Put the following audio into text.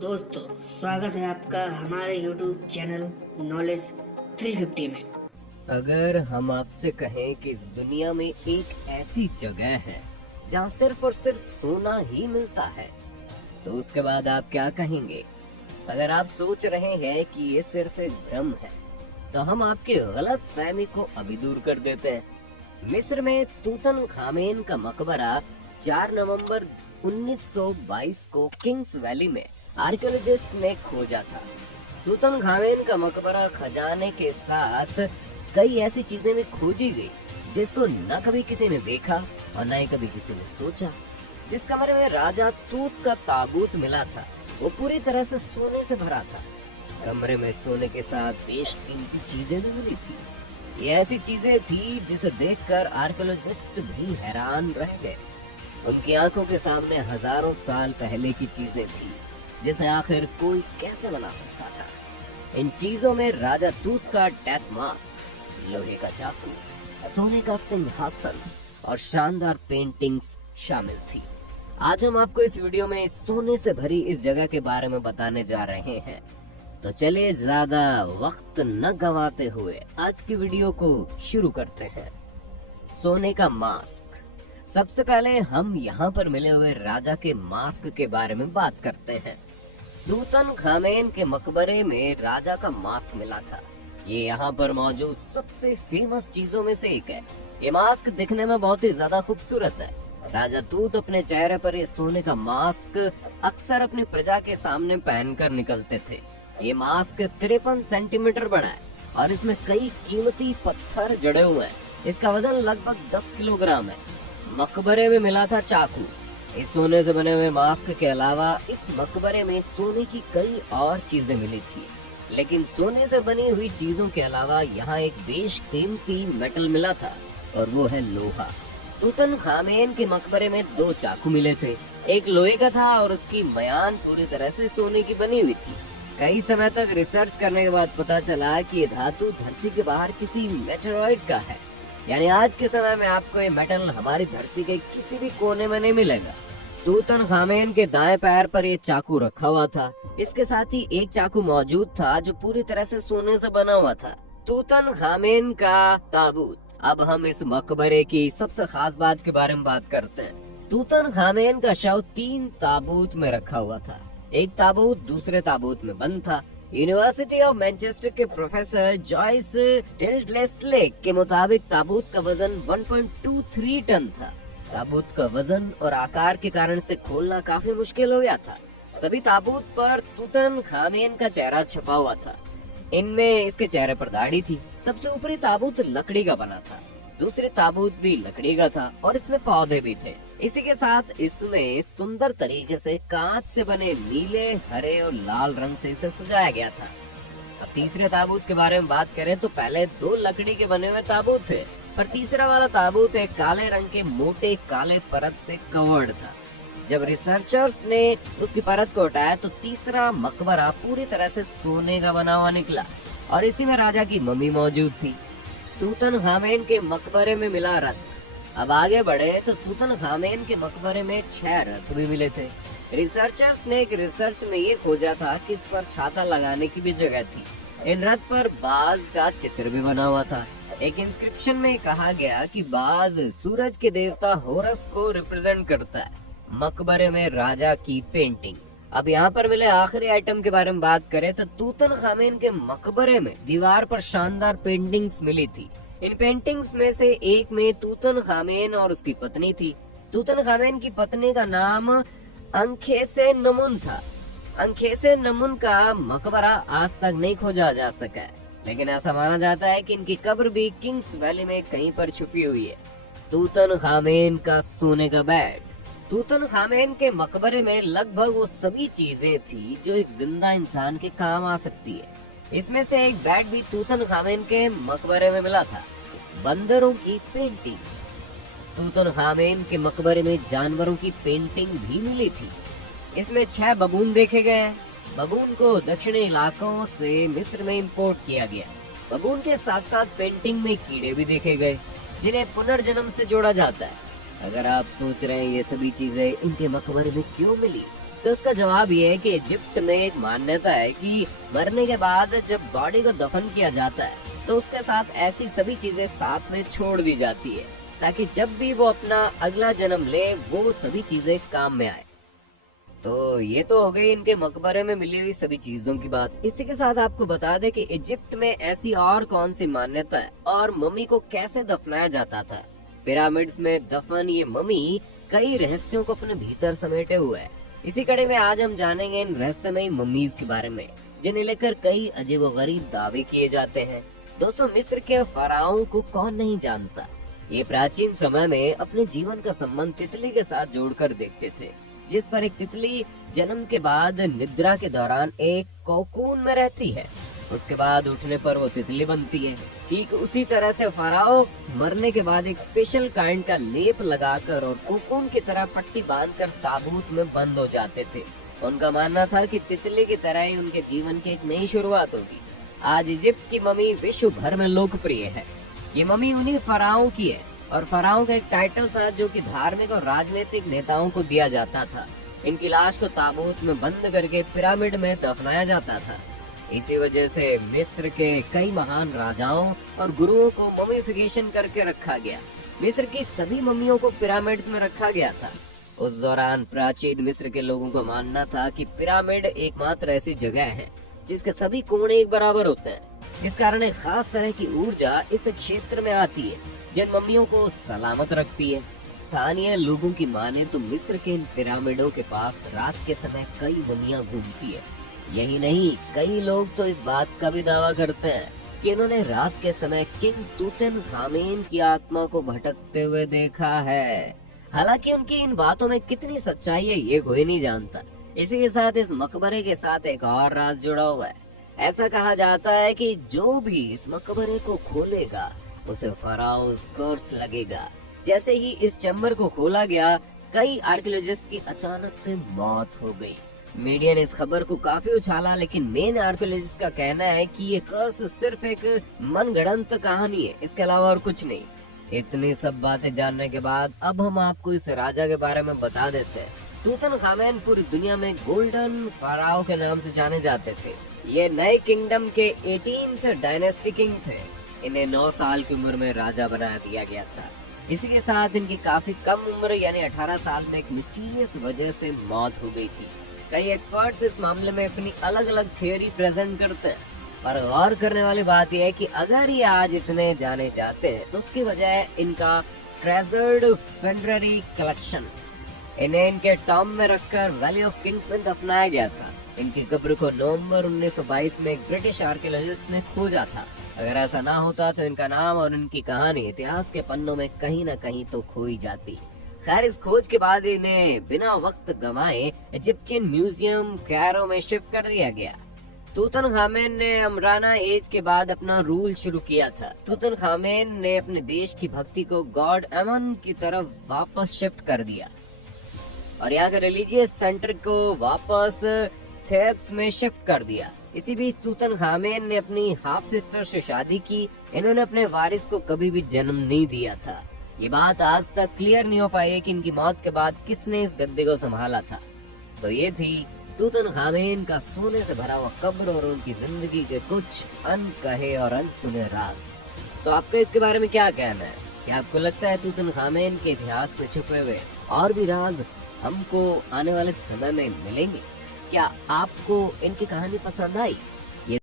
दोस्तों, स्वागत है आपका हमारे YouTube चैनल नॉलेज 350 में। अगर हम आपसे कहें कि इस दुनिया में एक ऐसी जगह है जहाँ सिर्फ और सिर्फ सोना ही मिलता है, तो उसके बाद आप क्या कहेंगे? अगर आप सोच रहे हैं कि ये सिर्फ एक भ्रम है, तो हम आपकी गलत फहमी को अभी दूर कर देते हैं। मिस्र में तूतनखामेन का मकबरा 4 नवंबर 1922 को किंग्स वैली में आर्कियोलॉजिस्ट ने खोजा था। तूतनखामेन का मकबरा खजाने के साथ कई ऐसी चीजें भी खोजी गई जिसको न कभी किसी ने देखा और न ही कभी किसी ने सोचा। जिस कमरे में राजा तूत का ताबूत मिला था वो पूरी तरह से सोने से भरा था। कमरे में सोने के साथ बेशकीमती चीजें भी मिली थी। ये ऐसी चीजें थी जिसे देखकर आर्कियोलॉजिस्ट भी हैरान रह गए। उनकी आंखों के सामने हजारों साल पहले की चीजें थी जिसे आखिर कोई कैसे बना सकता था। इन चीजों में राजा तूत का डेथ मास्क, लोहे का चाकू, सोने का सिंहासन और शानदार पेंटिंग्स शामिल थी। आज हम आपको इस वीडियो में सोने से भरी इस जगह के बारे में बताने जा रहे हैं, तो चलिए ज्यादा वक्त न गंवाते हुए आज की वीडियो को शुरू करते हैं। सोने का मास्क। सबसे पहले हम यहाँ पर मिले हुए राजा के मास्क के बारे में बात करते हैं। तूतनखामेन के मकबरे में राजा का मास्क मिला था। ये यहाँ पर मौजूद सबसे फेमस चीजों में से एक है। ये मास्क दिखने में बहुत ही ज्यादा खूबसूरत है। राजा तूत अपने चेहरे पर ये सोने का मास्क अक्सर अपनी प्रजा के सामने पहनकर निकलते थे। ये मास्क 53 सेंटीमीटर बड़ा है और इसमें कई कीमती पत्थर जड़े हुए हैं। इसका वजन लगभग 10 किलोग्राम है। मकबरे में मिला था चाकू। इस सोने से बने हुए मास्क के अलावा इस मकबरे में सोने की कई और चीजें मिली थी, लेकिन सोने से बनी हुई चीजों के अलावा यहाँ एक बेशकीमती मेटल मिला था और वो है लोहा। तूतनखामेन के मकबरे में 2 चाकू मिले थे। एक लोहे का था और उसकी मयान पूरी तरह से सोने की बनी हुई थी। कई समय तक रिसर्च करने के बाद पता चला कि ये धातु धरती के बाहर किसी मेटेरॉइड का है, यानी आज के समय में आपको ये मेटल हमारी धरती के किसी भी कोने में नहीं मिलेगा। तूतनखामेन के दाएं पैर पर ये चाकू रखा हुआ था। इसके साथ ही एक चाकू मौजूद था जो पूरी तरह से सोने से बना हुआ था। तूतनखामेन का ताबूत। अब हम इस मकबरे की सबसे खास बात के बारे में बात करते हैं। तूतनखामेन का शव 3 ताबूत में रखा हुआ था। एक ताबूत दूसरे ताबूत में बंद था। यूनिवर्सिटी ऑफ मैनचेस्टर के प्रोफेसर जॉयस टिल्डलेस्ले के मुताबिक ताबूत का वजन 1.23 टन था। ताबूत का वजन और आकार के कारण से खोलना काफी मुश्किल हो गया था। सभी ताबूत पर तूतनखामेन का चेहरा छपा हुआ था। इनमें इसके चेहरे पर दाढ़ी थी। सबसे ऊपरी ताबूत लकड़ी का बना था, दूसरी ताबूत भी लकड़ी का था और इसमें पौधे भी थे। इसी के साथ इसमें सुंदर तरीके से कांच से बने नीले, हरे और लाल रंग से इसे सजाया गया था। अब तीसरे ताबूत के बारे में बात करें तो पहले 2 लकड़ी के बने हुए ताबूत थे, पर तीसरा वाला ताबूत एक काले रंग के मोटे काले परत से कवर्ड था। जब रिसर्चर्स ने उसकी परत को हटाया तो तीसरा मकबरा पूरी तरह से सोने का बना हुआ निकला और इसी में राजा की मम्मी मौजूद थी। तूतनखामेन के मकबरे में मिला रथ। अब आगे बढ़े तो तूतनखामेन के मकबरे में 6 रथ भी मिले थे। रिसर्चर्स ने एक रिसर्च में ये खोजा था कि इस पर छाता लगाने की भी जगह थी। इन रथ पर बाज का चित्र भी बना हुआ था। एक इंस्क्रिप्शन में कहा गया कि बाज सूरज के देवता होरस को रिप्रेजेंट करता है। मकबरे में राजा की पेंटिंग। अब यहाँ पर मिले आखिरी आइटम के बारे में बात करें तो तूतनखामेन के मकबरे में दीवार पर शानदार पेंटिंग्स मिली थी। इन पेंटिंग्स में से एक में तूतनखामेन और उसकी पत्नी थी। तूतनखामेन की पत्नी का नाम अंखेसेनमुन था। अंखेसेनमुन का मकबरा आज तक नहीं खोजा जा सका है, लेकिन ऐसा माना जाता है कि इनकी कब्र भी किंग्स वैली में कहीं पर छुपी हुई है। तूतनखामेन का सोने का बेड। तूतनखामेन के मकबरे में लगभग वो सभी चीजें थी जो एक जिंदा इंसान के काम आ सकती है। इसमें से एक बेड भी तूतनखामेन के मकबरे में मिला था। बंदरों की पेंटिंग्स। तूतनखामेन के मकबरे में जानवरों की पेंटिंग भी मिली थी। इसमें 6 बबून देखे गए हैं। बबून को दक्षिणी इलाकों से मिस्र में इंपोर्ट किया गया। बबून के साथ साथ पेंटिंग में कीड़े भी देखे गए जिन्हें पुनर्जन्म से जोड़ा जाता है। अगर आप सोच रहे हैं ये सभी चीजें इनके मकबरे में क्यों मिली, तो उसका जवाब ये है कि इजिप्ट में एक मान्यता है कि मरने के बाद जब बॉडी को दफन किया जाता है तो उसके साथ ऐसी सभी चीजें साथ में छोड़ दी जाती है ताकि जब भी वो अपना अगला जन्म ले वो सभी चीजें काम में आए। तो ये तो हो गई इनके मकबरे में मिली हुई सभी चीजों की बात। इसी के साथ आपको बता दें कि इजिप्ट में ऐसी और कौन सी मान्यता है और मम्मी को कैसे दफनाया जाता था। पिरामिड्स में दफन ये मम्मी कई रहस्यों को अपने भीतर समेटे हुए है। इसी कड़ी में आज हम जानेंगे इन रहस्यमयी मम्मीज के बारे में जिन्हें लेकर कई अजीबोगरीब दावे किए जाते हैं। दोस्तों, मिस्र के फराओं को कौन नहीं जानता। ये प्राचीन समय में अपने जीवन का संबंध तितली के साथ जोड़कर देखते थे, जिस पर एक तितली जन्म के बाद निद्रा के दौरान एक कोकून में रहती है, उसके बाद उठने पर वो तितली बनती है। ठीक उसी तरह से फराओ मरने के बाद एक स्पेशल काइंड का लेप लगाकर और कोकून की तरह पट्टी बांधकर ताबूत में बंद हो जाते थे। उनका मानना था कि तितली की तरह ही उनके जीवन की एक नई शुरुआत होगी। आज इजिप्ट की मम्मी विश्व भर में लोकप्रिय है। ये मम्मी उन्हीं फराओं की है और फराओं का एक टाइटल था जो कि धार्मिक और राजनीतिक नेताओं को दिया जाता था। इनकी लाश को ताबूत में बंद करके पिरामिड में दफनाया जाता था। इसी वजह से मिस्र के कई महान राजाओं और गुरुओं को ममीफिकेशन करके रखा गया। मिस्र की सभी मम्मियों को पिरामिड्स में रखा गया था। उस दौरान प्राचीन मिस्र के लोगों का मानना था कि पिरामिड एकमात्र ऐसी जगह है जिसके सभी कोने एक बराबर होते हैं, इस कारण एक खास तरह की ऊर्जा इस क्षेत्र में आती है जिन मम्मियों को सलामत रखती है। स्थानीय लोगों की माने तो मिस्र के इन पिरामिडों के पास रात के समय कई मम्मियां घूमती है। यही नहीं, कई लोग तो इस बात का भी दावा करते हैं कि इन्होंने रात के समय किंग तूतनखामेन की आत्मा को भटकते हुए देखा है। हालांकि उनकी इन बातों में कितनी सच्चाई है ये कोई नहीं जानता। इसी के साथ इस मकबरे के साथ एक और राज जुड़ा हुआ है। ऐसा कहा जाता है कि जो भी इस मकबरे को खोलेगा उसे फराओस कर्स लगेगा। जैसे ही इस चैम्बर को खोला गया, कई आर्कियोलॉजिस्ट की अचानक से मौत हो गई। मीडिया ने इस खबर को काफी उछाला, लेकिन मेन आर्कियोलॉजिस्ट का कहना है कि ये कर्स सिर्फ एक मनगढ़ंत कहानी है, इसके अलावा और कुछ नहीं। इतनी सब बातें जानने के बाद अब हम आपको इस राजा के बारे में बता देते हैं। तूतनखामेन पूरी दुनिया में गोल्डन फराओ के नाम से जाने जाते थे। ये नए किंगडम के 18th डायनेस्टी किंग थे। इन्हें 9 साल की उम्र में राजा बना दिया गया था। इसी के साथ इनकी काफी कम उम्र यानी 18 साल में एक मिस्टीरियस वजह से मौत हो गई थी। कई एक्सपर्ट्स इस मामले में अपनी अलग अलग थियोरी प्रेजेंट करते हैं, पर गौर करने वाली बात यह है कि अगर ये आज इतने जाने जाते हैं तो उसकी वजह इनका ट्रेजर्ड फुनररी कलेक्शन। इन्हें इनके टॉम में रखकर वैली ऑफ किंग्स में दफनाया गया था। इनकी कब्र को नवंबर 1922 में एक ब्रिटिश आर्कियोलॉजिस्ट ने खोजा था। अगर ऐसा ना होता तो इनका नाम और इनकी कहानी इतिहास के पन्नों में कहीं न कहीं तो खोई जाती। खैर, इस खोज के बाद इन्हें बिना वक्त गंवाए इजिप्शियन म्यूजियम कैरो में शिफ्ट कर दिया गया। तूतनखामेन ने अमराना एज के बाद अपना रूल शुरू किया था। तूतनखामेन ने अपने देश की भक्ति को गॉड अमन की तरफ वापस शिफ्ट कर दिया और यहाँ के रिलीजियस सेंटर को वापस थेब्स में शिफ्ट कर दिया। इसी बीच तूतनखामेन ने अपनी हाफ सिस्टर से शादी की। इन्होंने अपने वारिस को कभी भी जन्म नहीं दिया था। ये बात आज तक क्लियर नहीं हो पाई है कि इनकी मौत के बाद किसने इस गद्दे को संभाला था। तो ये थी तूतनखामेन का सोने से भरा हुआ कब्र और उनकी जिंदगी के कुछ अनकहे और अनसुने राज। तो आपका इसके बारे में क्या कहना है? क्या आपको लगता है तूतनखामेन के इतिहास में छुपे हुए और भी राज हमको आने वाले समय में मिलेंगे? क्या आपको इनकी कहानी पसंद आई?